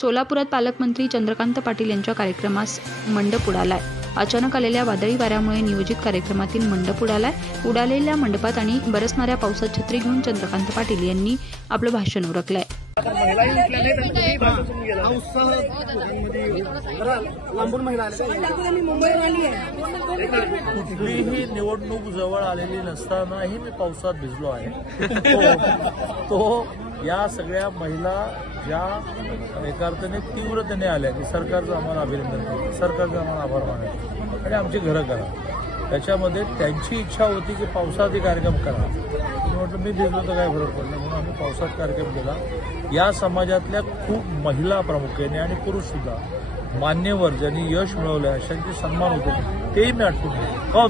सोलापुरात पालकमंत्री चंद्रकांत पाटील यांच्या कार्यक्रमास मंडप उडालाय। अचानक आलेल्या वादळी वाऱ्यामुळे नियोजित कार्यक्रमातील मंडप उडालेल्या मंडपात आणि बरसणाऱ्या पावसात छत्री घेऊन चंद्रकांत पाटील यांनी आपलं भाषण उरकलंय। कुठलीही निवडणूक जवळ आलेली नसतानाही मी पावसात भिजलो आहे। तो या सगळ्या महिला ज्या एका अर्थाने तीव्रतेने आल्या की सरकारचं आम्हाला अभिनंदन करतो, सरकारचं आम्हाला आभार मानतो आणि आमची घरं करा। त्याच्यामध्ये त्यांची इच्छा होती की पावसात कार्यक्रम करा। मी म्हटलं मी भिजलो तर काय फरक पडला, म्हणून आम्ही पावसात कार्यक्रम केला। या समाजातल्या खूप महिला प्रामुख्याने आणि पुरुष सुद्धा मान्यवर ज्यांनी यश मिळवलं अशांचे सन्मान होते, तेही मी आठवून घेतो।